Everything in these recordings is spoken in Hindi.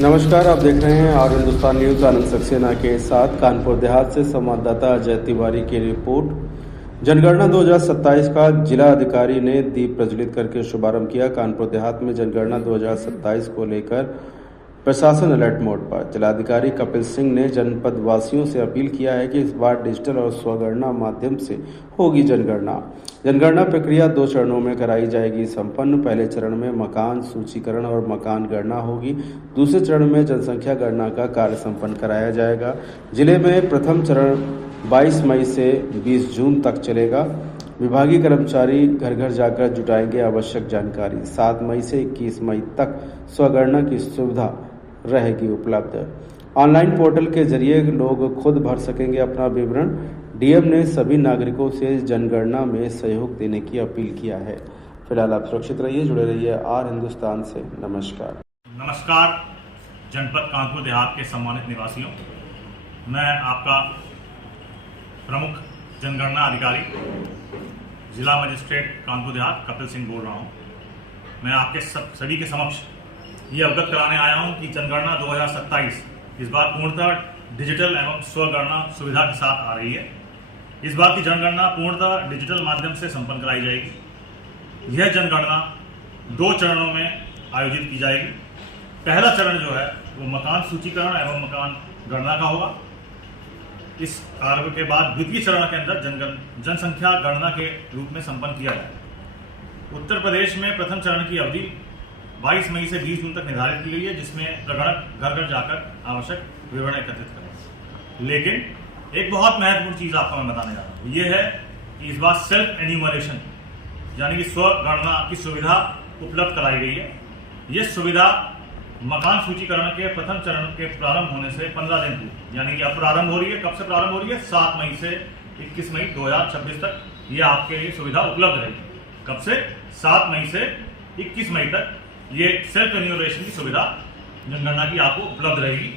नमस्कार, आप देख रहे हैं और हिंदुस्तान न्यूज़। आनंद सक्सेना के साथ कानपुर देहात से संवाददाता अजय तिवारी की रिपोर्ट। जनगणना 2027 का जिला अधिकारी ने दीप प्रज्वलित करके शुभारंभ किया। कानपुर देहात में जनगणना 2027 को लेकर प्रशासन अलर्ट मोड पर। जिलाधिकारी कपिल सिंह ने जनपद वासियों से अपील किया है कि इस बार डिजिटल और स्वगणना माध्यम से होगी जनगणना। जनगणना प्रक्रिया 2 चरणों में कराई जाएगी संपन्न। पहले चरण में मकान सूचीकरण और मकान गणना होगी। दूसरे चरण में जनसंख्या गणना का कार्य संपन्न कराया जाएगा। जिले में प्रथम चरण 22 मई से 20 जून तक चलेगा। विभागीय कर्मचारी घर घर जाकर जुटाएंगे आवश्यक जानकारी। 7 मई से 21 मई तक स्वगणना की सुविधा रहेगी उपलब्ध। ऑनलाइन पोर्टल के जरिए लोग खुद भर सकेंगे अपना विवरण। डीएम ने सभी नागरिकों से जनगणना में सहयोग देने की अपील किया है। फिलहाल आप सुरक्षित रहिए, जुड़े रहिए आर हिंदुस्तान से। नमस्कार। नमस्कार जनपद कानपुर देहात के सम्मानित निवासियों, मैं आपका प्रमुख जनगणना अधिकारी जिला मजिस्ट्रेट कानपुर देहात कपिल सिंह बोल रहा हूँ। मैं आपके सभी के समक्ष ये अवगत कराने आया हूँ कि जनगणना 2027 इस बार पूर्णतः डिजिटल एवं स्वगणना सुविधा के साथ आ रही है। इस बार की जनगणना पूर्णतः डिजिटल माध्यम से संपन्न कराई जाएगी। यह जनगणना 2 चरणों में आयोजित की जाएगी। पहला चरण जो है वो मकान सूचीकरण एवं मकान गणना का होगा। इस कार्य के बाद द्वितीय चरण के अंदर जनसंख्या गणना के रूप में संपन्न किया जाएगा। उत्तर प्रदेश में प्रथम चरण की अवधि 22 मई से 20 जून तक निर्धारित की गई है, जिसमें प्रगणक घर घर जाकर आवश्यक विवरण एकत्रित करें। लेकिन एक बहुत महत्वपूर्ण चीज आपको मैं बताने जा रहा हूँ, ये है कि इस बार सेल्फ एन्यूमरेशन यानी कि स्वगणना की सुविधा उपलब्ध कराई गई है। ये सुविधा मकान सूचीकरण के प्रथम चरण के प्रारंभ होने से 15 दिन पूर्व, यानी कि अब प्रारंभ हो रही है। कब से प्रारंभ हो रही है? 7 मई से 21 मई 2026 तक ये आपके लिए सुविधा उपलब्ध रहेगी। कब से? 7 मई से 21 मई तक ये सेल्फ एन्यूमरेशन की सुविधा जनगणना की आपको उपलब्ध रहेगी।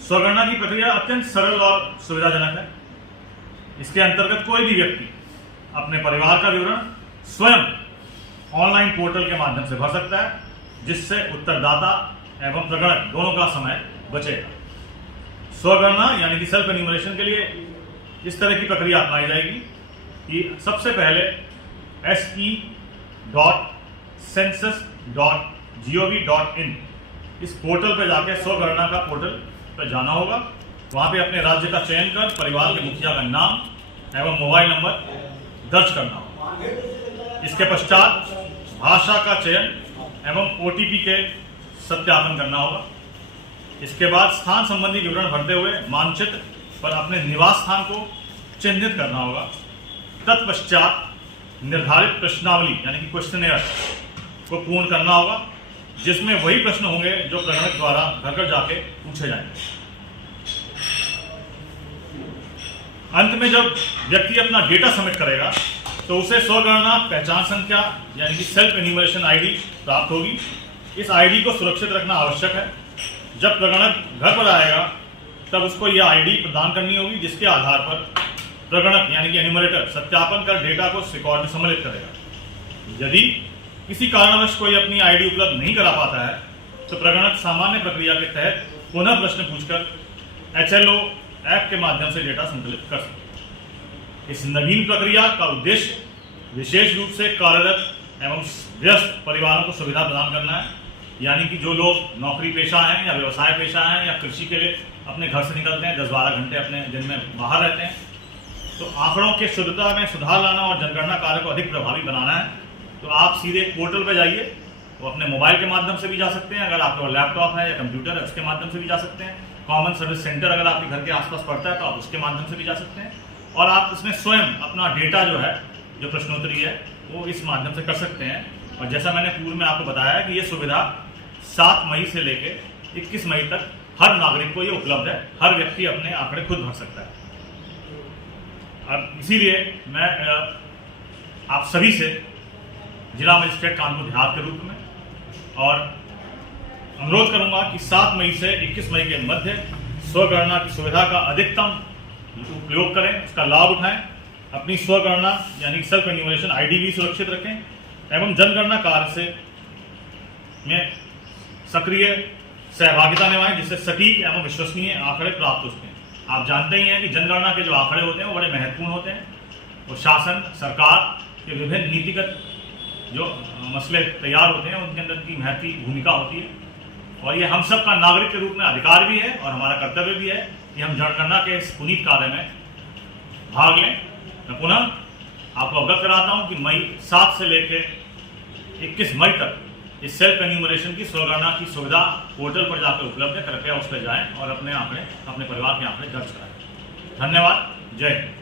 स्वगणना की प्रक्रिया अत्यंत सरल और सुविधाजनक है। इसके अंतर्गत कोई भी व्यक्ति अपने परिवार का विवरण स्वयं ऑनलाइन पोर्टल के माध्यम से भर सकता है, जिससे उत्तरदाता एवं प्रगणक दोनों का समय बचेगा। स्वगणना यानी कि सेल्फ एन्यूमरेशन के लिए इस तरह की प्रक्रिया अपनाई जाएगी कि सबसे पहले se.census.gov.in इस पोर्टल पर जाकर स्वगणना का पोर्टल पर जाना होगा। वहां पे अपने राज्य का चयन कर परिवार के मुखिया का नाम एवं मोबाइल नंबर दर्ज करना होगा। इसके पश्चात भाषा का चयन एवं ओटीपी के सत्यापन करना होगा। इसके बाद स्थान संबंधी विवरण भरते हुए मानचित्र पर अपने निवास स्थान को चिन्हित करना होगा। तत्पश्चात निर्धारित प्रश्नावली यानी कि क्वेश्चनेयर को पूर्ण करना होगा, जिसमें वही प्रश्न होंगे जो प्रगणक द्वारा घर घर जाके पूछे जाएंगे। अंत में जब व्यक्ति अपना डेटा सबमिट करेगा तो उसे स्वगणना पहचान संख्या यानी कि सेल्फ एन्यूमरेशन आईडी प्राप्त होगी। इस आईडी को सुरक्षित रखना आवश्यक है। जब प्रगणक घर पर आएगा तब उसको यह आईडी प्रदान करनी होगी, जिसके आधार पर प्रगणक यानी कि एन्यूमरेटर सत्यापन कर डेटा को रिकॉर्ड में सम्मिलित करेगा। यदि किसी कारणवश कोई अपनी आईडी उपलब्ध नहीं करा पाता है तो प्रगणक सामान्य प्रक्रिया के तहत पुनः प्रश्न पूछकर HLO ऐप के माध्यम से डेटा संकलित कर सकते हैं। इस नवीन प्रक्रिया का उद्देश्य विशेष रूप से कार्यरत एवं व्यस्त परिवारों को सुविधा प्रदान करना है, यानी कि जो लोग नौकरी पेशा हैं या व्यवसाय पेशा हैं या कृषि के लिए अपने घर से निकलते हैं, 10-12 घंटे अपने दिन में बाहर रहते हैं, तो आंकड़ों के शुद्धता में सुधार लाना और जनगणना कार्य को अधिक प्रभावी बनाना है। तो आप सीधे पोर्टल पर जाइए। वो अपने मोबाइल के माध्यम से भी जा सकते हैं, अगर आपका लैपटॉप है या कंप्यूटर है उसके माध्यम से भी जा सकते हैं। कॉमन सर्विस सेंटर अगर आपके घर के आसपास पड़ता है तो आप उसके माध्यम से भी जा सकते हैं। और आप उसमें स्वयं अपना डेटा जो है, जो प्रश्नोत्तरी है, वो इस माध्यम से कर सकते हैं। और जैसा मैंने पूर्व में आपको बताया कि ये सुविधा 7 मई से लेकर 21 मई तक हर नागरिक को ये उपलब्ध है। हर व्यक्ति अपने आंकड़े खुद भर सकता है। अब इसीलिए मैं आप सभी से जिला मजिस्ट्रेट कानपुर देहात के रूप में और अनुरोध करूंगा कि 7 मई से 21 मई के मध्य स्वगणना की सुविधा का अधिकतम उपयोग करें, उसका लाभ उठाएं। अपनी स्वगणना यानी सेल्फ एन्यूमरेशन आईडी भी सुरक्षित रखें एवं जनगणना कार्य से में सक्रिय सहभागिता निभाएं जिससे सटीक एवं विश्वसनीय आंकड़े प्राप्त हो सकें। आप जानते ही हैं कि जनगणना के जो आंकड़े होते हैं वो बड़े महत्वपूर्ण होते हैं और शासन सरकार के विभिन्न नीतिगत जो मसले तैयार होते हैं उनके अंदर की महत्वपूर्ण भूमिका होती है और ये हम सब का नागरिक के रूप में अधिकार भी है और हमारा कर्तव्य भी है कि हम जनगणना के इस पुनीत कार्य में भाग लें। मैं पुनः आपको अवगत कराता हूं कि मई 7 से लेकर 21 मई तक इस सेल्फ एन्यूमरेशन की स्वगणना की सुविधा पोर्टल पर जाकर उपलब्ध है। कृपया उस पर जाएं और अपने आंकड़े, अपने परिवार के आंकड़े दर्ज कराएं। धन्यवाद। जय हिंद।